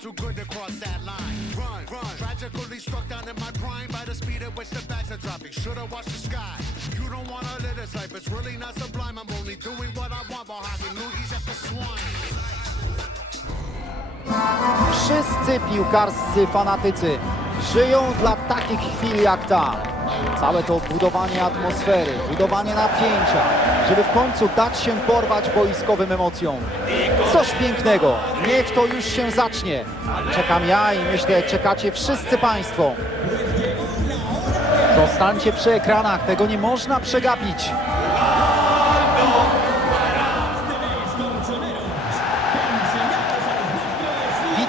too good to cross that line. Run, run. Tragically struck down in my prime by the speed at which the bags are dropping. Should've watched the sky. You don't wanna live this life. It's really not sublime. I'm only doing what I want while having at the swine. Wszyscy piłkarscy fanatycy żyją dla takich chwil jak ta. Całe to budowanie atmosfery, budowanie napięcia, żeby w końcu dać się porwać boiskowym emocjom. Coś pięknego, niech to już się zacznie. Czekam ja i myślę, czekacie wszyscy Państwo. Zostańcie przy ekranach, tego nie można przegapić.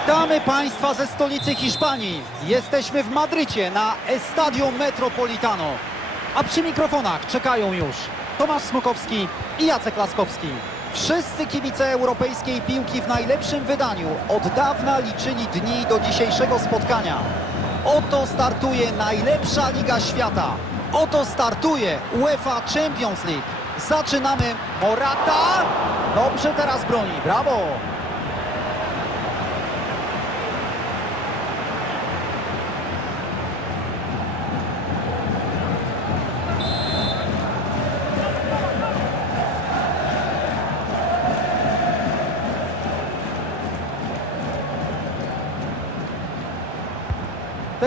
Witamy Państwa ze stolicy Hiszpanii. Jesteśmy w Madrycie na Estadio Metropolitano. A przy mikrofonach czekają już Tomasz Smokowski i Jacek Laskowski. Wszyscy kibice europejskiej piłki w najlepszym wydaniu od dawna liczyli dni do dzisiejszego spotkania. Oto startuje najlepsza liga świata. Oto startuje UEFA Champions League. Zaczynamy. Morata. Dobrze teraz broni. Brawo.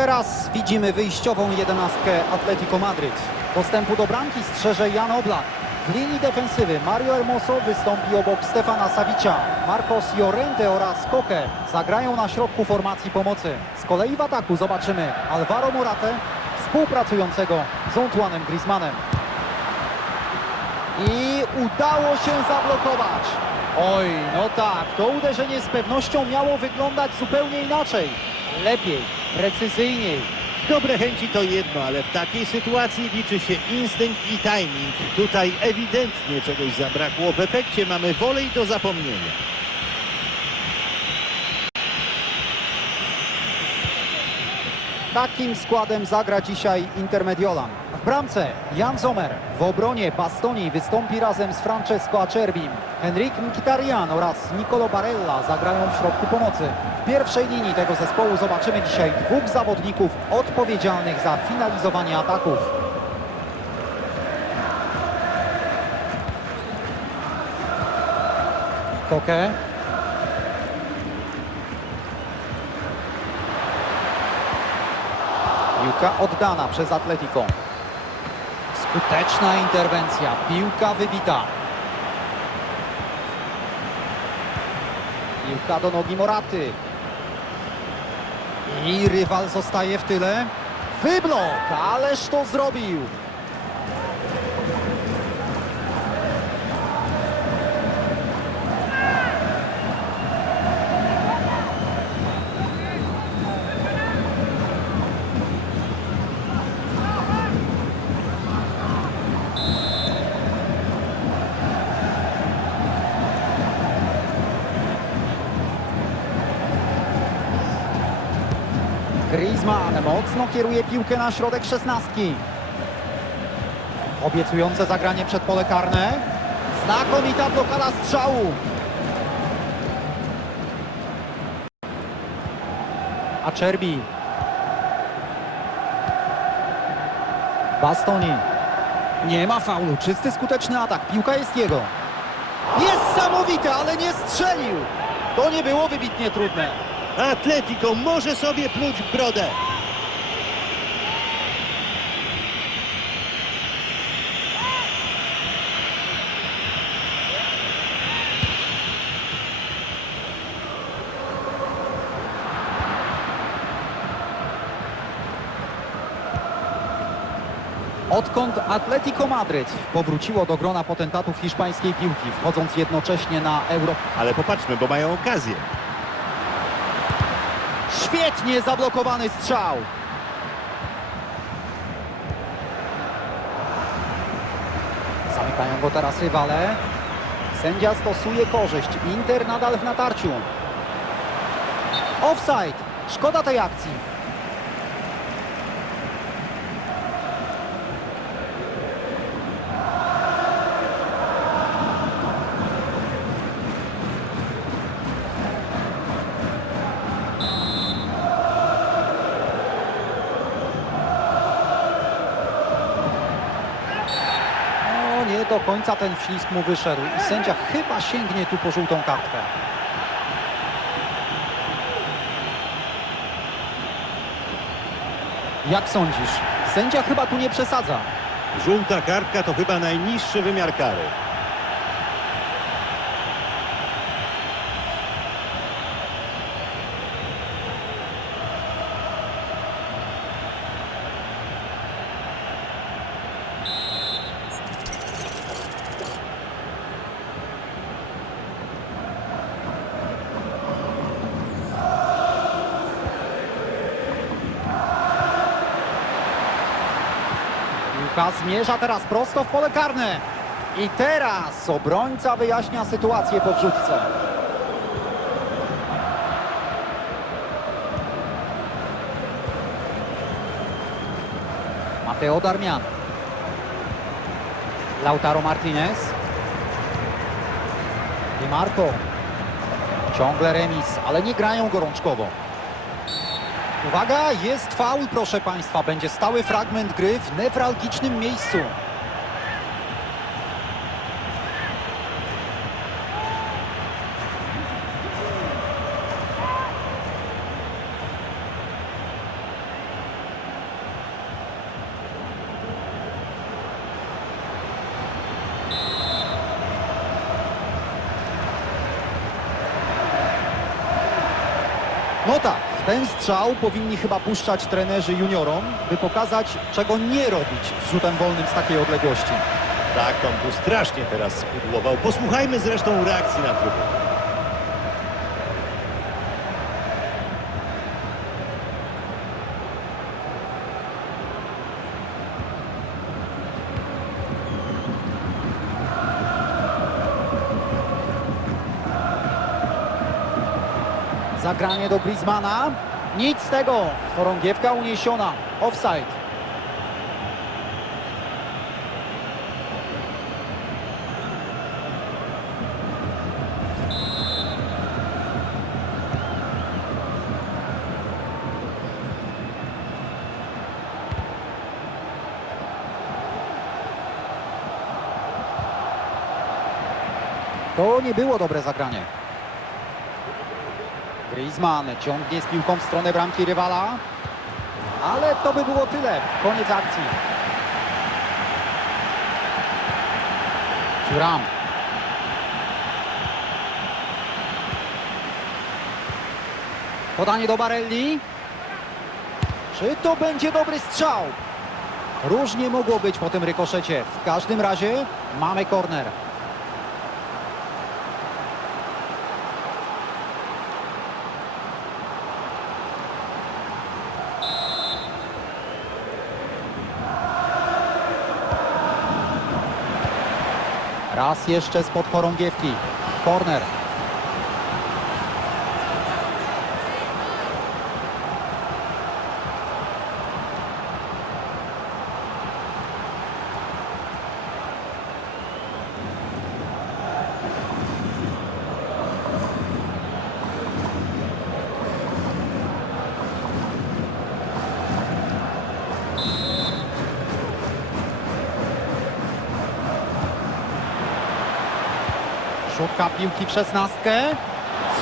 Teraz widzimy wyjściową jedenastkę Atletico Madryt. Dostępu do bramki strzeże Jan Oblak. W linii defensywy Mario Hermoso wystąpi obok Stefana Savicza. Marcos Llorente oraz Koke zagrają na środku formacji pomocy. Z kolei w ataku zobaczymy Alvaro Moratę współpracującego z Antoine'em Griezmannem. I udało się zablokować. Oj, no tak, to uderzenie z pewnością miało wyglądać zupełnie inaczej. Lepiej, precyzyjniej. Dobre chęci to jedno, ale w takiej sytuacji liczy się instynkt i timing. Tutaj ewidentnie czegoś zabrakło. W efekcie mamy wolej do zapomnienia. Takim składem zagra dzisiaj Intermediolan. W bramce Jan Zomer, w obronie Bastoni wystąpi razem z Francesco Acerbim. Henrik Mkhitaryan oraz Nicolo Barella zagrają w środku pomocy. W pierwszej linii tego zespołu zobaczymy dzisiaj dwóch zawodników odpowiedzialnych za finalizowanie ataków. Koke. Piłka oddana przez Atletico. Skuteczna interwencja. Piłka wybita. Piłka do nogi Moraty. I rywal zostaje w tyle. Wyblok, ależ to zrobił. Griezmann mocno kieruje piłkę na środek szesnastki. Obiecujące zagranie przed pole karne. Znakomita blokada strzału. Acerbi. Bastoni. Nie ma faulu. Czysty, skuteczny atak. Piłka jest jego. Niesamowite, ale nie strzelił. To nie było wybitnie trudne. Atletico może sobie pluć w brodę. Odkąd Atletico Madryt powróciło do grona potentatów hiszpańskiej piłki, wchodząc jednocześnie na Euro... Ale popatrzmy, bo mają okazję. Świetnie zablokowany strzał. Zamykają go teraz rywale. Sędzia stosuje korzyść. Inter nadal w natarciu. Offside. Szkoda tej akcji. Końca ten wślizg mu wyszedł i sędzia chyba sięgnie tu po żółtą kartkę. Jak sądzisz? Sędzia chyba tu nie przesadza. Żółta kartka to chyba najniższy wymiar kary. Piłka zmierza teraz prosto w pole karne. I teraz obrońca wyjaśnia sytuację po wrzutce. Mateo Darmian. Lautaro Martinez. Di Marco. Ciągle remis, ale nie grają gorączkowo. Uwaga, jest faul, proszę Państwa. Będzie stały fragment gry w newralgicznym miejscu. No tak, ten strzał powinni chyba puszczać trenerzy juniorom, by pokazać, czego nie robić z rzutem wolnym z takiej odległości. Tak, on tu strasznie teraz spudłował. Posłuchajmy zresztą reakcji na trybunę. Zagranie do Griezmana. Nic z tego. Chorągiewka uniesiona. Offside. To nie było dobre zagranie. Griezmann ciągnie z piłką w stronę bramki rywala. Ale to by było tyle. Koniec akcji. Thuram. Podanie do Barelli. Czy to będzie dobry strzał? Różnie mogło być po tym rykoszecie. W każdym razie mamy korner. Raz jeszcze spod chorągiewki. Korner. Szuka piłki w szesnastkę.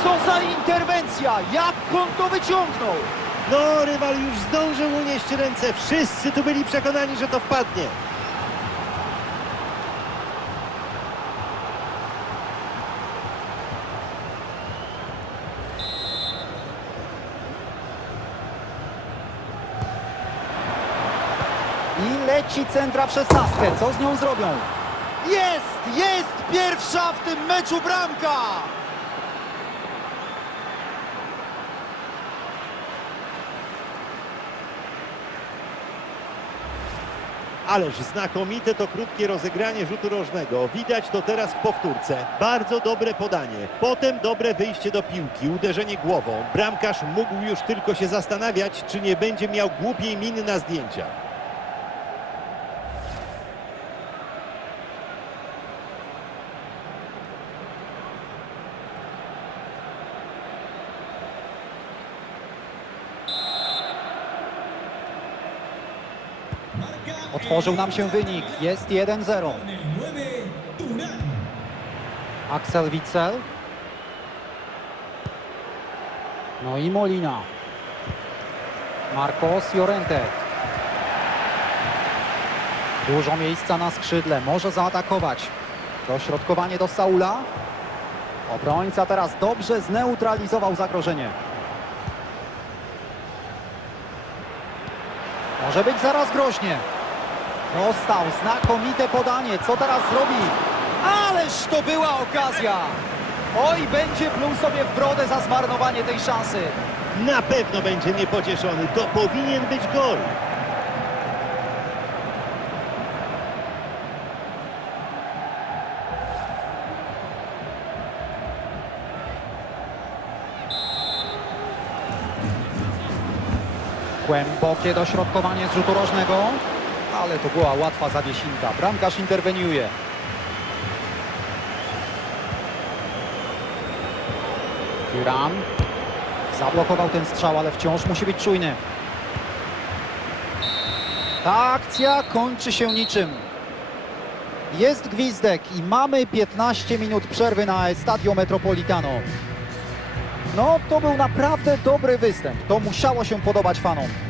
Co za interwencja! Jak on to wyciągnął? No, rywal już zdążył unieść ręce. Wszyscy tu byli przekonani, że to wpadnie. I leci centra w szesnastkę. Co z nią zrobią? Jest! Jest! Pierwsza w tym meczu bramka! Ależ znakomite to krótkie rozegranie rzutu rożnego. Widać to teraz w powtórce. Bardzo dobre podanie. Potem dobre wyjście do piłki, uderzenie głową. Bramkarz mógł już tylko się zastanawiać, czy nie będzie miał głupiej miny na zdjęcia. Otworzył nam się wynik. Jest 1-0. Con el 9 Axel Witsel. No i Molina. Marcos Llorente. Dużo miejsca na skrzydle, może zaatakować. Dośrodkowanie do Saula. Obrońca teraz dobrze zneutralizował zagrożenie. Może być zaraz groźnie. Dostał znakomite podanie. Co teraz zrobi? Ależ to była okazja! Oj, będzie pluł sobie w brodę za zmarnowanie tej szansy. Na pewno będzie niepocieszony. To powinien być gol. Głębokie dośrodkowanie z rzutu rożnego, ale to była łatwa zawiesinka. Bramkarz interweniuje. Tyran zablokował ten strzał, ale wciąż musi być czujny. Ta akcja kończy się niczym. Jest gwizdek i mamy 15 minut przerwy na Estadio Metropolitano. No, to był naprawdę dobry występ. To musiało się podobać fanom.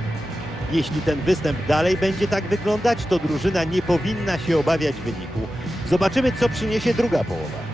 Jeśli ten występ dalej będzie tak wyglądać, to drużyna nie powinna się obawiać wyniku. Zobaczymy, co przyniesie druga połowa.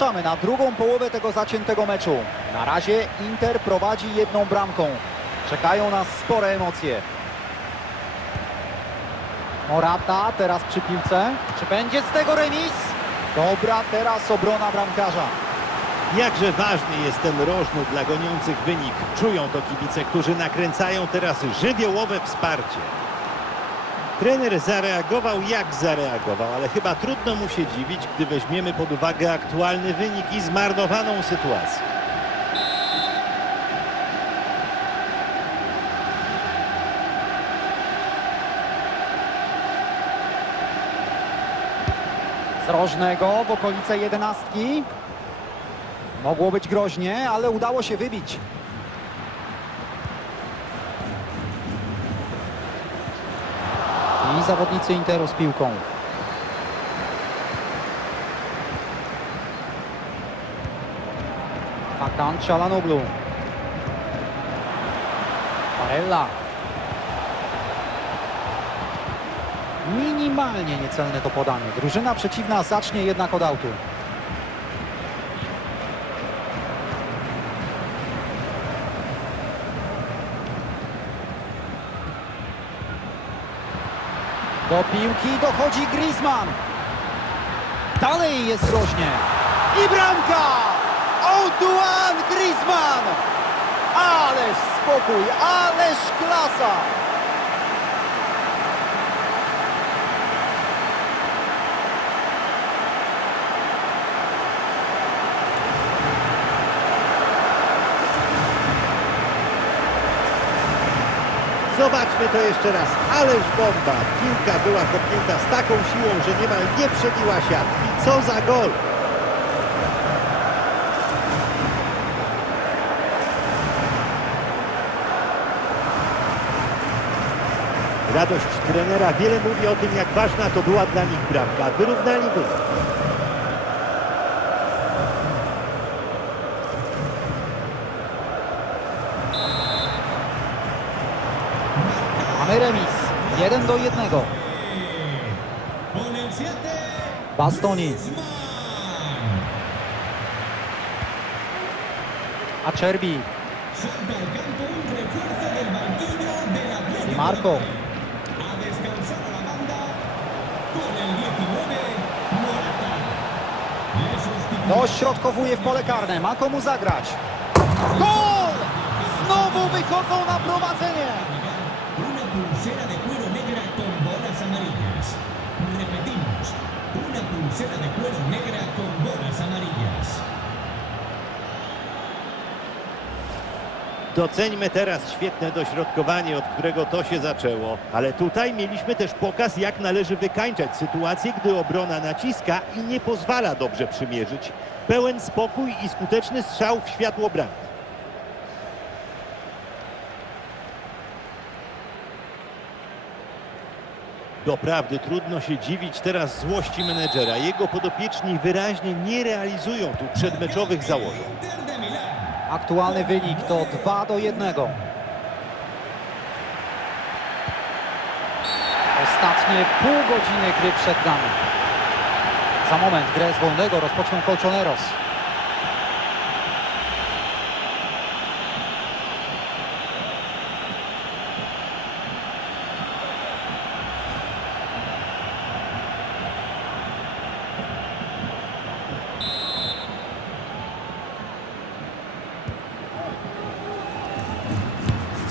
Zapraszamy na drugą połowę tego zaciętego meczu. Na razie Inter prowadzi jedną bramką. Czekają nas spore emocje. Morata teraz przy piłce. Czy będzie z tego remis? Dobra, teraz obrona bramkarza. Jakże ważny jest ten rożny dla goniących wynik. Czują to kibice, którzy nakręcają teraz żywiołowe wsparcie. Trener zareagował jak zareagował, ale chyba trudno mu się dziwić, gdy weźmiemy pod uwagę aktualny wynik i zmarnowaną sytuację. Z rożnego w okolice jedenastki. Mogło być groźnie, ale udało się wybić. I zawodnicy Interu z piłką. Hakan Çalhanoğlu. Barella. Minimalnie niecelne to podanie. Drużyna przeciwna zacznie jednak od autu. Do piłki dochodzi Griezmann. Dalej jest groźnie. I bramka! Antoine Griezmann! Ależ spokój, ależ klasa! Zobaczmy to jeszcze raz. Ależ bomba. Piłka była kopnięta z taką siłą, że niemal nie przebiła siatki. Co za gol! Radość trenera wiele mówi o tym, jak ważna to była dla nich bramka. Wyrównali wynik. Mamy remis. 1 do 1. Con el 7, Bastoni. Acerbi. Marco. Ha descansado la banda con el 19, Morata. Le sustituye Dośrodkowuje w pole karne. Ma komu zagrać. Gol! Znowu wychodzą na prowadzenie. Doceńmy teraz świetne dośrodkowanie, od którego to się zaczęło. Ale tutaj mieliśmy też pokaz, jak należy wykańczać sytuację, gdy obrona naciska i nie pozwala dobrze przymierzyć. Pełen spokój i skuteczny strzał w światło bramki. Doprawdy trudno się dziwić teraz złości menedżera. Jego podopieczni wyraźnie nie realizują tu przedmeczowych założeń. Aktualny wynik to 2 do 1. Ostatnie pół godziny gry przed nami. Za moment grę z wolnego rozpoczną Colchoneros.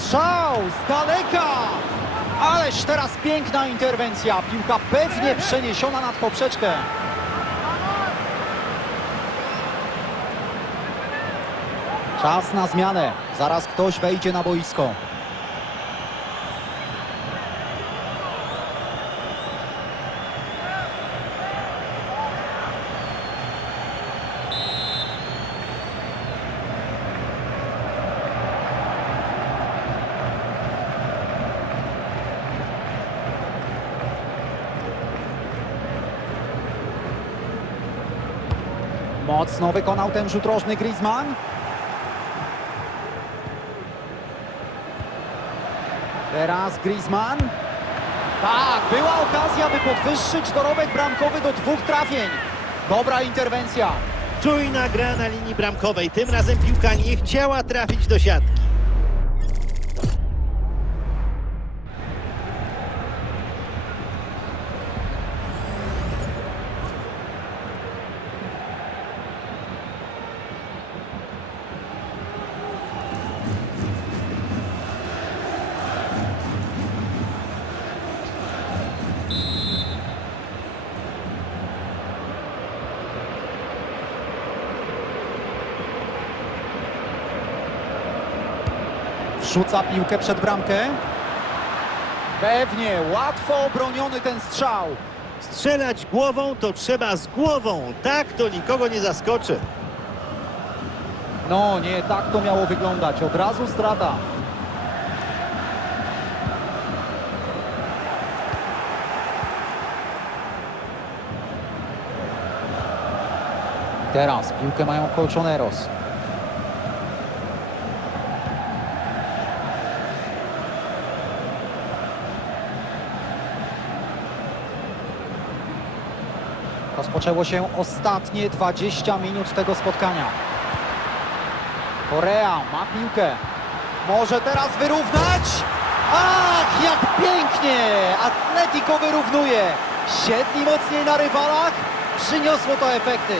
Strzał z daleka! Ależ teraz piękna interwencja. Piłka pewnie przeniesiona nad poprzeczkę. Czas na zmianę. Zaraz ktoś wejdzie na boisko. Mocno wykonał ten rzut rożny Griezmann. Teraz Griezmann. Tak, była okazja, by podwyższyć dorobek bramkowy do dwóch trafień. Dobra interwencja. Czujna gra na linii bramkowej. Tym razem piłka nie chciała trafić do siatki. Wrzuca piłkę przed bramkę. Pewnie, łatwo obroniony ten strzał. Strzelać głową to trzeba z głową. Tak to nikogo nie zaskoczy. No nie, tak to miało wyglądać. Od razu strata. Teraz piłkę mają Colchoneros. Rozpoczęło się ostatnie 20 minut tego spotkania. Korea ma piłkę. Może teraz wyrównać? Ach, jak pięknie! Atletico wyrównuje. Siedli mocniej na rywalach. Przyniosło to efekty.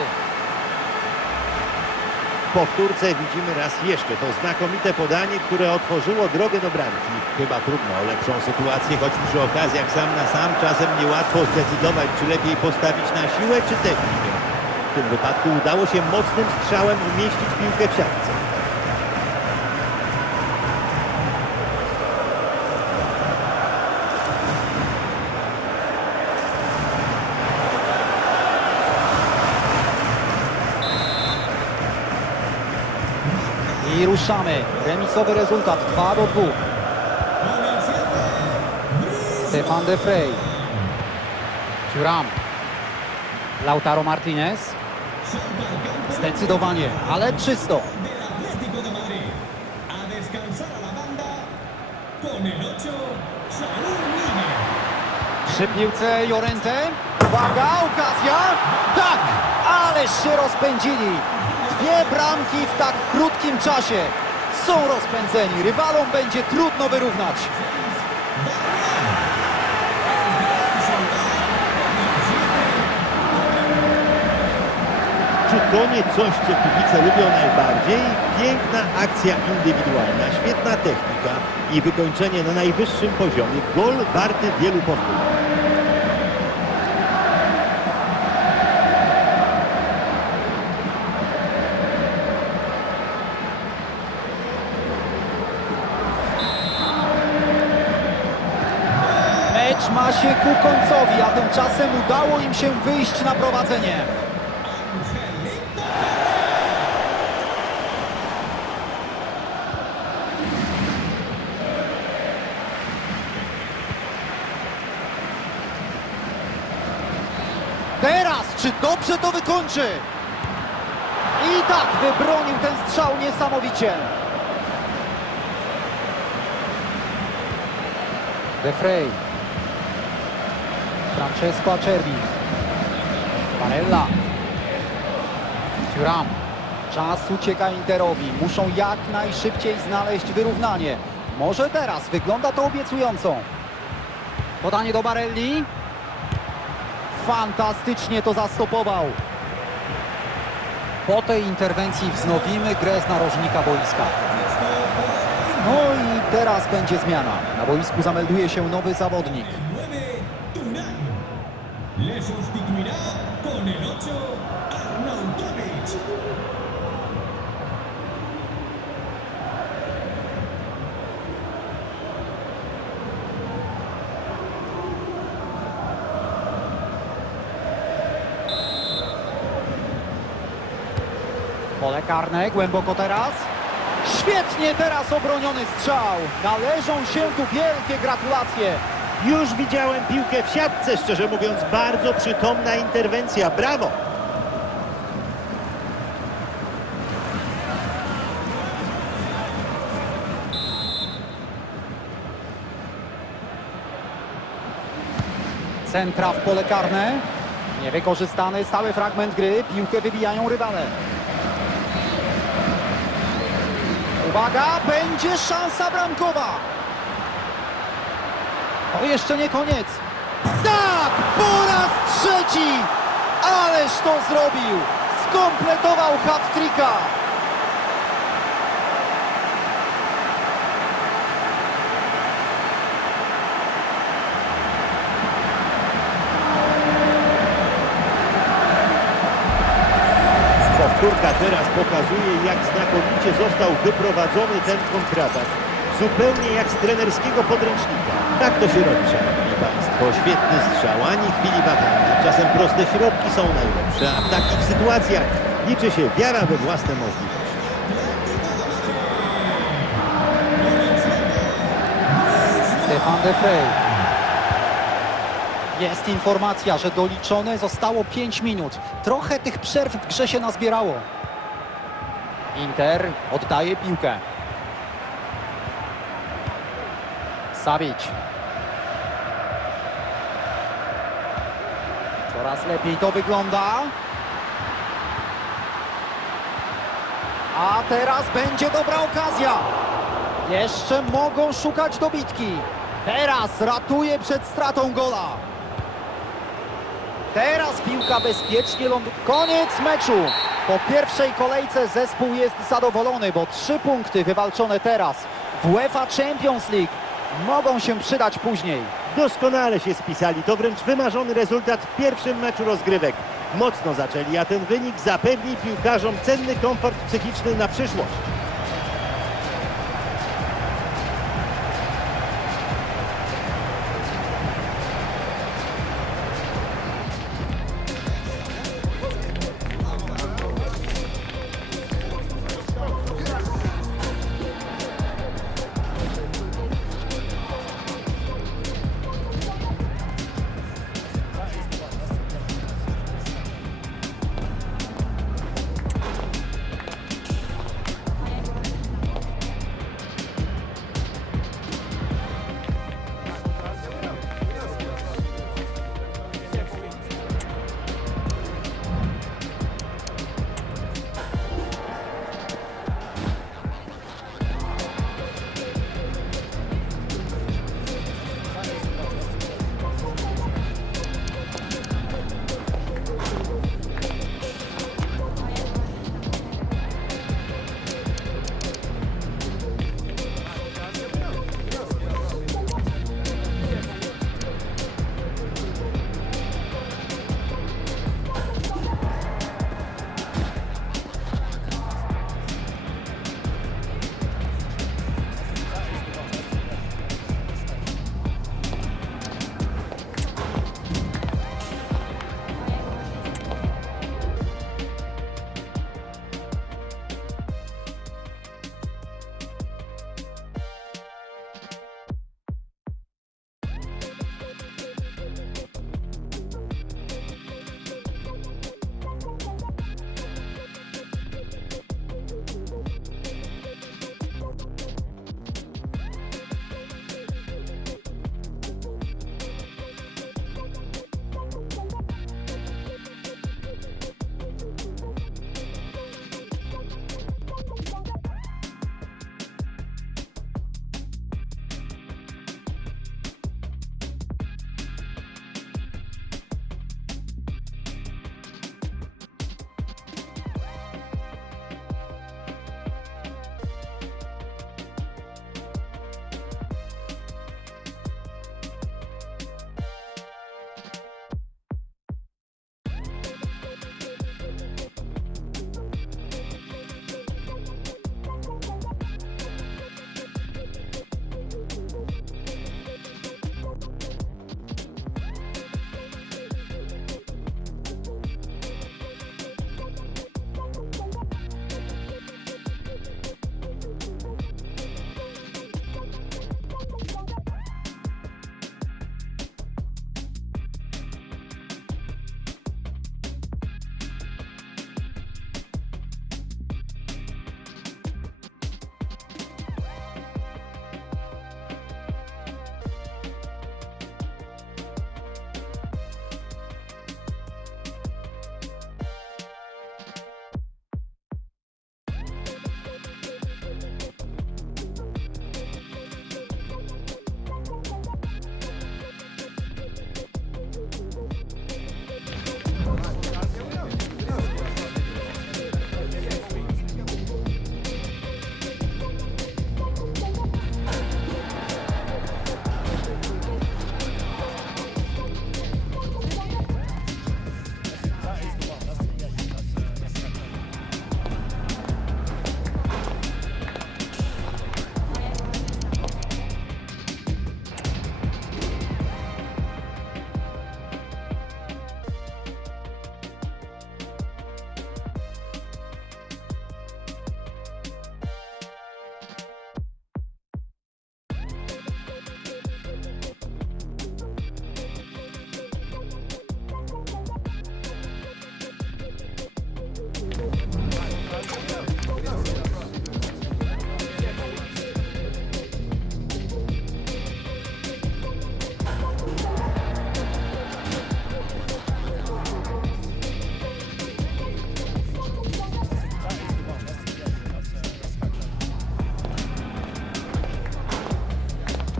Powtórce widzimy raz jeszcze to znakomite podanie, które otworzyło drogę do bramki. Chyba trudno o lepszą sytuację, choć przy okazjach sam na sam czasem niełatwo zdecydować, czy lepiej postawić na siłę, czy technikę. W tym wypadku udało się mocnym strzałem umieścić piłkę w siatce. Ruszamy. Remisowy rezultat 2 do 2. Con el 7. Stefan de Frey. Thuram. Lautaro Martinez. Zdecydowanie, ale czysto. del Atlético de Madrid. A descansar a la banda con el 8, Saúl Níguez. Przy piłce Jorente. Uwaga, okazja. Tak, ależ się rozpędzili. Dwie bramki w tak krótkim czasie. Są rozpędzeni. Rywalom będzie trudno wyrównać. Czy to nie coś, co kibice lubią najbardziej? Piękna akcja indywidualna, świetna technika i wykończenie na najwyższym poziomie. Gol warty wielu powtórzeń. zbliża się ku końcowi, a tymczasem udało im się wyjść na prowadzenie. Teraz, czy dobrze to wykończy? I tak wybronił ten strzał niesamowicie. De Frey. Francesco Acerbi. Barella. Thuram. Czas ucieka Interowi. Muszą jak najszybciej znaleźć wyrównanie. Może teraz wygląda to obiecująco. Podanie do Barelli. Fantastycznie to zastopował. Po tej interwencji wznowimy grę z narożnika boiska. No i teraz będzie zmiana. Na boisku zamelduje się nowy zawodnik. 9, Tunán. Le sustituirá con el 8, Arnautovic. Pole karne, głęboko teraz. Świetnie teraz obroniony strzał. Należą się tu wielkie gratulacje. Już widziałem piłkę w siatce, szczerze mówiąc, bardzo przytomna interwencja. Brawo! Centra w pole karne. Niewykorzystany stały fragment gry. Piłkę wybijają rywale. Uwaga, będzie szansa bramkowa. To jeszcze nie koniec. Tak, po raz trzeci. Ależ to zrobił. Skompletował hat-tricka. Powtórka teraz pokazuje, jak znakomicie został wyprowadzony ten kontratak. Zupełnie jak z trenerskiego podręcznika. Tak to się robi, szanowni państwo. Świetny strzał, ani chwili wahania. Czasem proste środki są najlepsze, a w takich sytuacjach liczy się wiara we własne możliwości. Stefan de Frey. Jest informacja, że doliczone zostało 5 minut. Trochę tych przerw w grze się nazbierało. Inter oddaje piłkę. Savic. Coraz lepiej to wygląda. A teraz będzie dobra okazja. Jeszcze mogą szukać dobitki. Teraz ratuje przed stratą gola. Teraz piłka bezpiecznie ląduje. Koniec meczu. Po pierwszej kolejce zespół jest zadowolony, bo trzy punkty wywalczone teraz w UEFA Champions League mogą się przydać później. Doskonale się spisali. To wręcz wymarzony rezultat w pierwszym meczu rozgrywek. Mocno zaczęli, a ten wynik zapewni piłkarzom cenny komfort psychiczny na przyszłość.